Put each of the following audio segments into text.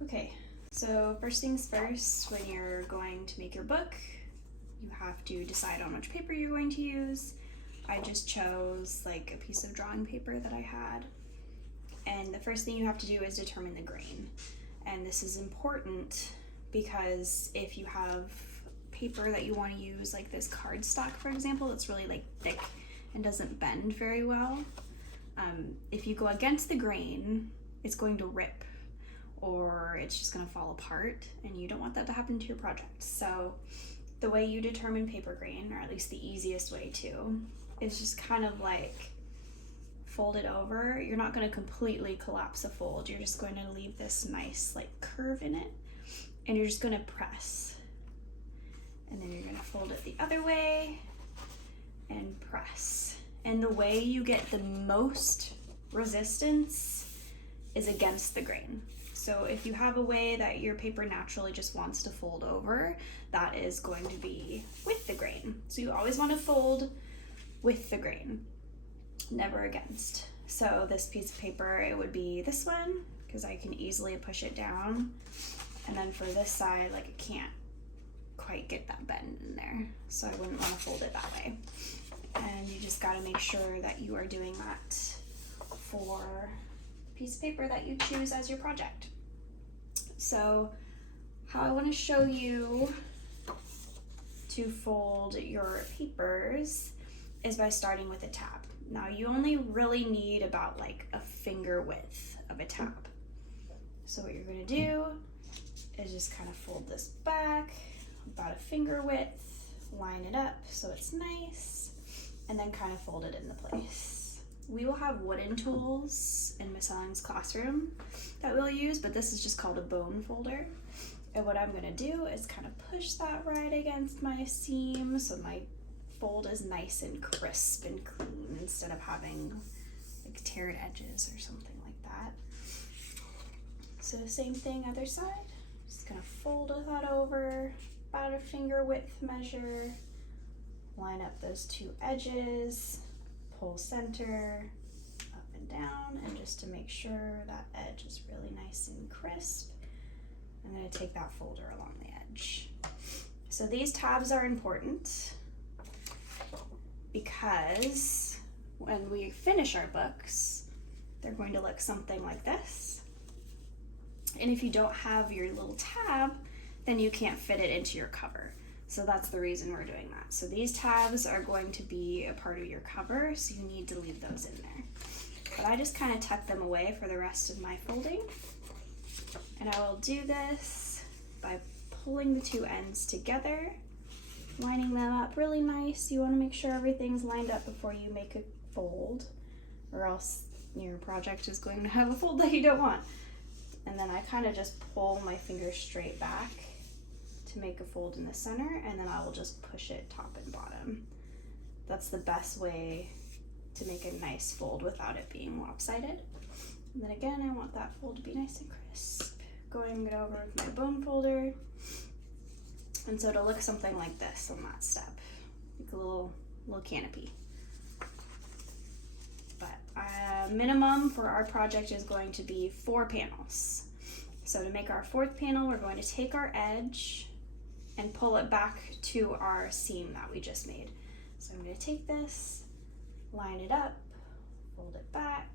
Okay, so first things first, when you're going to make your book, you have to decide on which paper you're going to use. I just chose like a piece of drawing paper that I had. And the first thing you have to do is determine the grain. And this is important because if you have paper that you want to use, like this cardstock, for example, that's really like thick and doesn't bend very well, if you go against the grain, it's going to rip or it's just going to fall apart, and you don't want that to happen to your project. So the way you determine paper grain, or at least the easiest way to, is just kind of like fold it over. You're not going to completely collapse a fold. You're just going to leave this nice like curve in it, and you're just going to press. And then you're going to fold it the other way and press. And the way you get the most resistance is against the grain. So if you have a way that your paper naturally just wants to fold over, that is going to be with the grain. So you always want to fold with the grain, never against. So this piece of paper, it would be this one, because I can easily push it down. And then for this side, like it can't quite get that bend in there. So I wouldn't want to fold it that way. And you just got to make sure that you are doing that for the piece of paper that you choose as your project. So how I want to show you to fold your papers is by starting with a tab. Now you only really need about like a finger width of a tab. So what you're going to do is just kind of fold this back about a finger width, line it up so it's nice, and then kind of fold it into place. We will have wooden tools in Miss Ellen's classroom that we'll use, but this is just called a bone folder. And what I'm gonna do is kind of push that right against my seam so my fold is nice and crisp and clean instead of having like teared edges or something like that. So same thing other side. Just gonna fold that over about a finger width measure, line up those two edges, pull center, up and down, and just to make sure that edge is really nice and crisp, I'm going to take that folder along the edge. So these tabs are important because when we finish our books, they're going to look something like this. And if you don't have your little tab, then you can't fit it into your cover. So that's the reason we're doing that. So these tabs are going to be a part of your cover, so you need to leave those in there. But I just kind of tuck them away for the rest of my folding. And I will do this by pulling the two ends together, lining them up really nice. You want to make sure everything's lined up before you make a fold, or else your project is going to have a fold that you don't want. And then I kind of just pull my finger straight back to make a fold in the center, and then I will just push it top and bottom. That's the best way to make a nice fold without it being lopsided. And then again, I want that fold to be nice and crisp. Going it over with my bone folder. And so it'll look something like this on that step, like a little canopy. But minimum for our project is going to be 4 panels. So to make our 4th panel, we're going to take our edge and pull it back to our seam that we just made. So I'm going to take this, line it up, fold it back,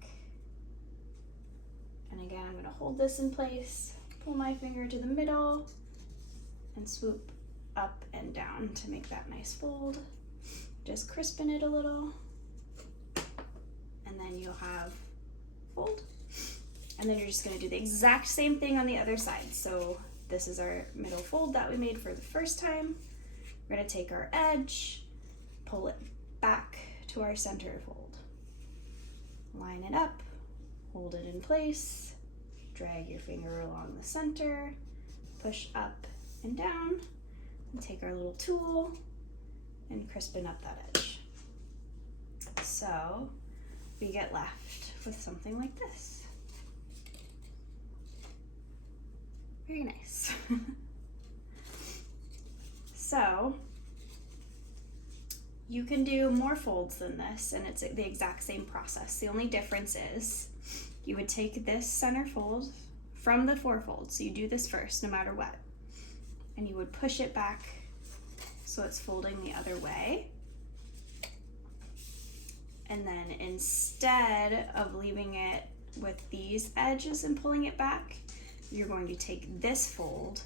and again I'm going to hold this in place, pull my finger to the middle, and swoop up and down to make that nice fold. Just crispen it a little, and then you'll have fold. And then you're just going to do the exact same thing on the other side. So this is our middle fold that we made for the first time. We're going to take our edge, pull it back to our center fold, line it up, hold it in place, drag your finger along the center, push up and down, and take our little tool and crispen up that edge. So we get left with something like this. Very nice. So you can do more folds than this, and it's the exact same process. The only difference is you would take this center fold, from the forefold. So you do this first, no matter what. And you would push it back so it's folding the other way. And then instead of leaving it with these edges and pulling it back, you're going to take this fold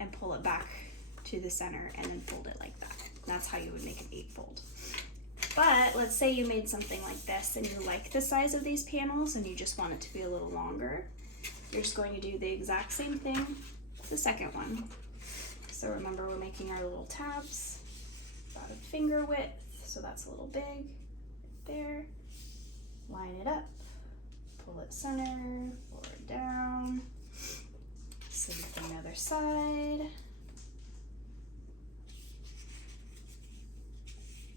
and pull it back to the center and then fold it like that. That's how you would make an 8-fold. But let's say you made something like this and you like the size of these panels and you just want it to be a little longer. You're just going to do the exact same thing with the second one. So remember, we're making our little tabs about a finger width, so that's a little big. There, line it up, pull it center, forward down, same thing other side,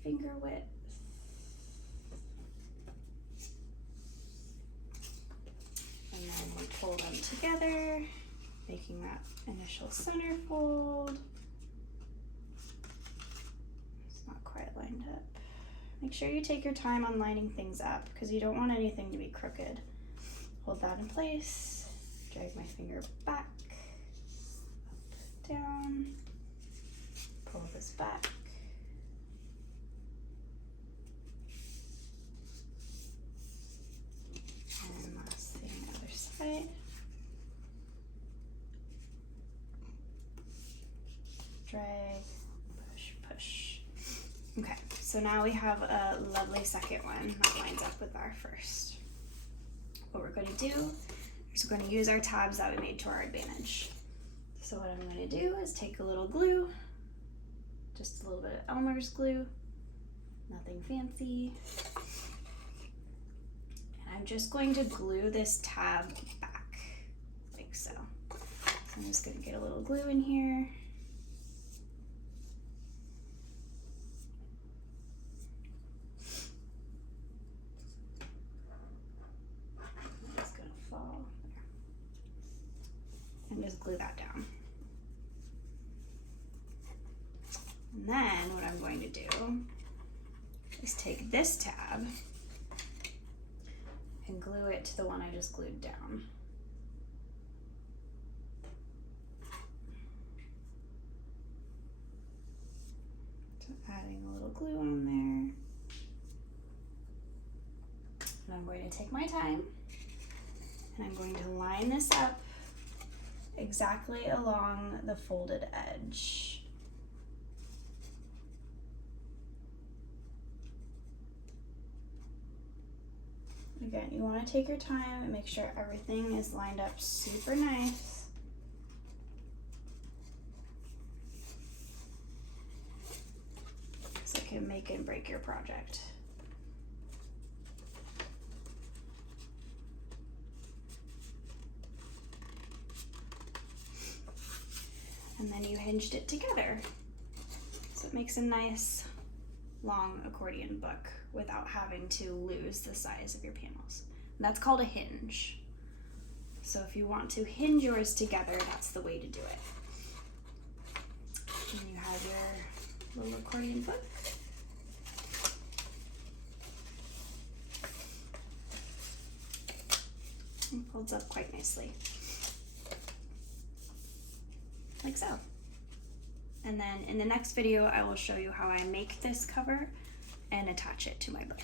finger width, and then we pull them together, making that initial center fold. It's not quite lined up. Make sure you take your time on lining things up because you don't want anything to be crooked. Hold that in place, drag my finger back, up, down, pull this back. And last thing, other side. Drag, push, push. Okay, so now we have a lovely second one that lines up with our first. What we're going to do is we're going to use our tabs that we made to our advantage. So what I'm going to do is take a little glue, just a little bit of Elmer's glue, nothing fancy. And I'm just going to glue this tab back, like so. So I'm just going to get a little glue in here. And just glue that down. And then what I'm going to do is take this tab and glue it to the one I just glued down. So adding a little glue on there. And I'm going to take my time and I'm going to line this up exactly along the folded edge. Again, you want to take your time and make sure everything is lined up super nice. So it can make and break your project. And then you hinged it together. So it makes a nice long accordion book without having to lose the size of your panels. And that's called a hinge. So if you want to hinge yours together, that's the way to do it. And you have your little accordion book. It folds up quite nicely. Like so. And then in the next video, I will show you how I make this cover and attach it to my book.